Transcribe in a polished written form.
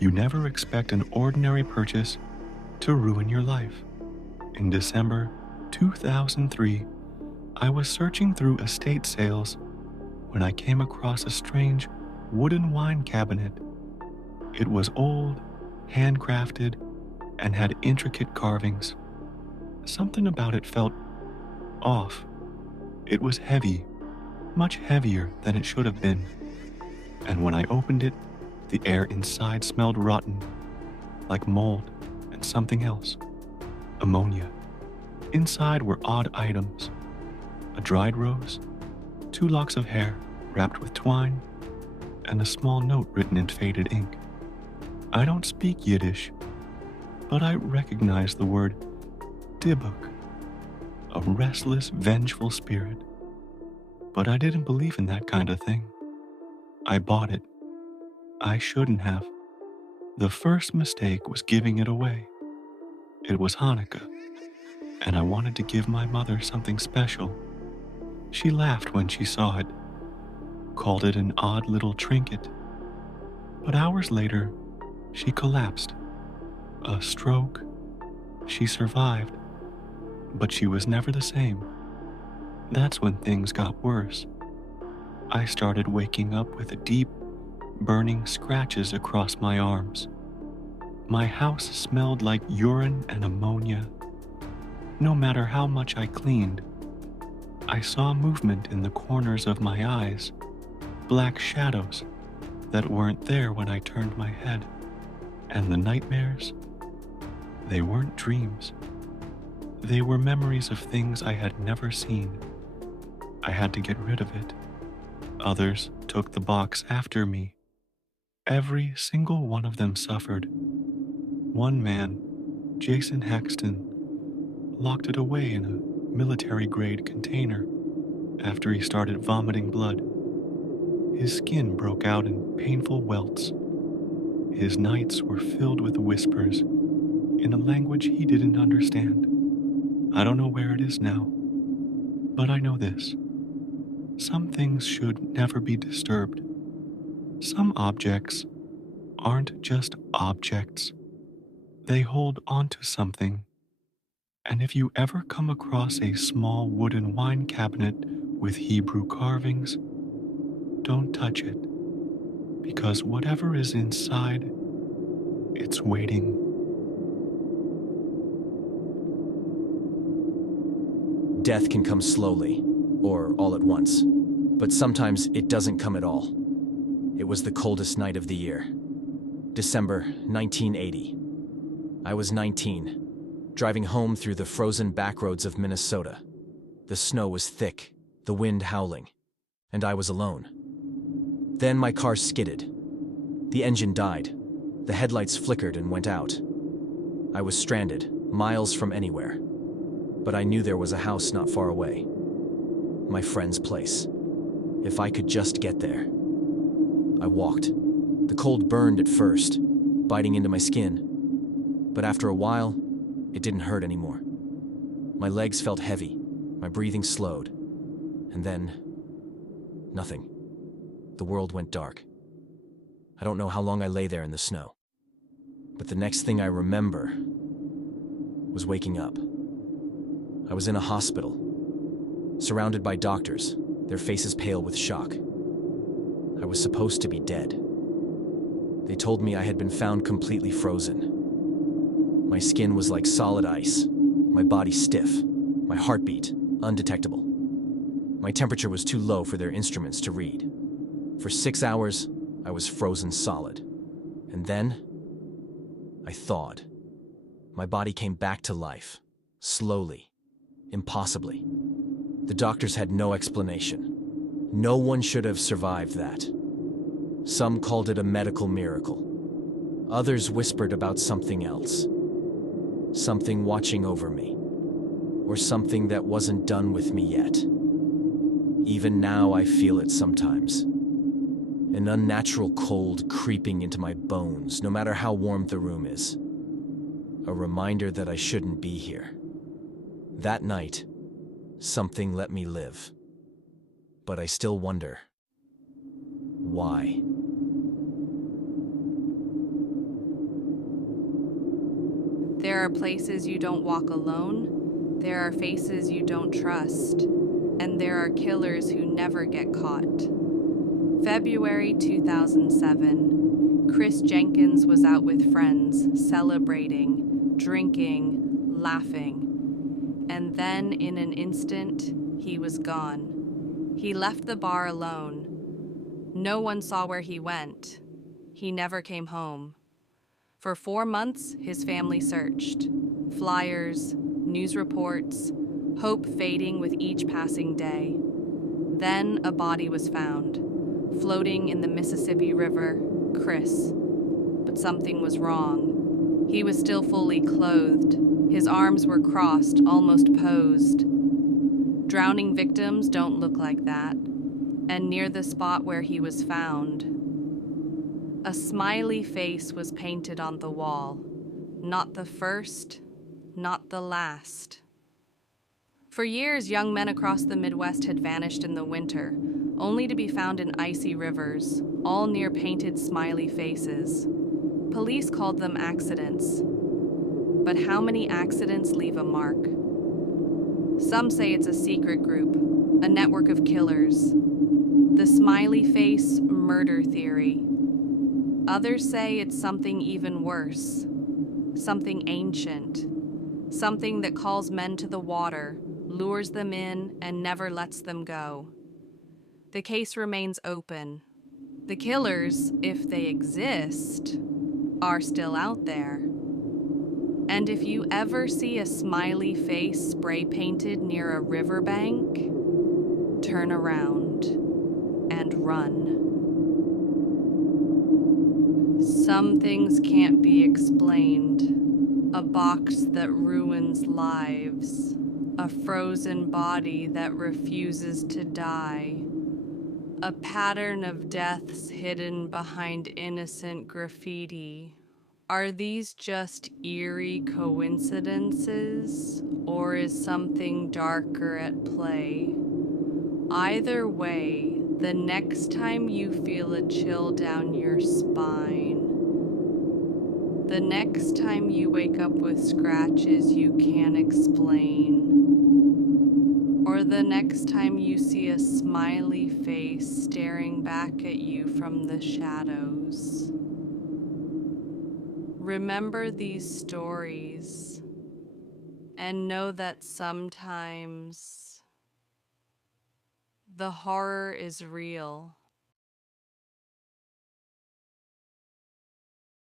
You never expect an ordinary purchase to ruin your life. In December 2003, I was searching through estate sales when I came across a strange wooden wine cabinet. It was old, handcrafted, and had intricate carvings. Something about it felt off. It was heavy, much heavier than it should have been. And when I opened it, the air inside smelled rotten, like mold and something else. Ammonia. Inside were odd items: a dried rose, 2 locks of hair wrapped with twine, and a small note written in faded ink. I don't speak Yiddish, but I recognized the word Dybbuk, a restless, vengeful spirit. But I didn't believe in that kind of thing. I bought it. I shouldn't have. The first mistake was giving it away. It was Hanukkah, and I wanted to give my mother something special. She laughed when she saw it, called it an odd little trinket. But hours later, she collapsed. A stroke. She survived, but she was never the same. That's when things got worse. I started waking up with deep, burning scratches across my arms. My house smelled like urine and ammonia. No matter how much I cleaned, I saw movement in the corners of my eyes, black shadows that weren't there when I turned my head. And the nightmares, they weren't dreams. They were memories of things I had never seen. I had to get rid of it. Others took the box after me. Every single one of them suffered. One man, Jason Haxton, locked it away in a military-grade container after he started vomiting blood. His skin broke out in painful welts. His nights were filled with whispers in a language he didn't understand. I don't know where it is now, but I know this. Some things should never be disturbed. Some objects aren't just objects. They hold onto something. And if you ever come across a small wooden wine cabinet with Hebrew carvings, don't touch it, because whatever is inside, it's waiting. Death can come slowly, or all at once, but sometimes it doesn't come at all. It was the coldest night of the year. December 1980. I was 19, driving home through the frozen backroads of Minnesota. The snow was thick, the wind howling, and I was alone. Then my car skidded. The engine died. The headlights flickered and went out. I was stranded, miles from anywhere. But I knew there was a house not far away. My friend's place. If I could just get there. I walked. The cold burned at first, biting into my skin. But after a while, it didn't hurt anymore. My legs felt heavy, my breathing slowed. And then, nothing. The world went dark. I don't know how long I lay there in the snow. But the next thing I remember was waking up. I was in a hospital, surrounded by doctors, their faces pale with shock. I was supposed to be dead. They told me I had been found completely frozen. My skin was like solid ice, my body stiff, my heartbeat undetectable. My temperature was too low for their instruments to read. For 6 hours, I was frozen solid. And then, I thawed. My body came back to life, slowly. Impossibly. The doctors had no explanation. No one should have survived that. Some called it a medical miracle. Others whispered about something else. Something watching over me. Or something that wasn't done with me yet. Even now I feel it sometimes. An unnatural cold creeping into my bones, no matter how warm the room is. A reminder that I shouldn't be here. That night, something let me live. But I still wonder, why? There are places you don't walk alone, there are faces you don't trust, and there are killers who never get caught. February 2007. Chris Jenkins was out with friends, celebrating, drinking, laughing. And then, in an instant, he was gone. He left the bar alone. No one saw where he went. He never came home. For 4 months, his family searched. Flyers, news reports, hope fading with each passing day. Then a body was found, floating in the Mississippi River, Chris. But something was wrong. He was still fully clothed. His arms were crossed, almost posed. Drowning victims don't look like that. And near the spot where he was found, a smiley face was painted on the wall. Not the first, not the last. For years, young men across the Midwest had vanished in the winter, only to be found in icy rivers, all near painted smiley faces. Police called them accidents. But how many accidents leave a mark? Some say it's a secret group, a network of killers. The smiley face murder theory. Others say it's something even worse, something ancient, something that calls men to the water, lures them in, and never lets them go. The case remains open. The killers, if they exist, are still out there. And if you ever see a smiley face spray painted near a riverbank, turn around and run. Some things can't be explained. A box that ruins lives. A frozen body that refuses to die. A pattern of deaths hidden behind innocent graffiti. Are these just eerie coincidences, or is something darker at play? Either way, the next time you feel a chill down your spine, the next time you wake up with scratches you can't explain, or the next time you see a smiley face staring back at you from the shadows, remember these stories and know that sometimes the horror is real.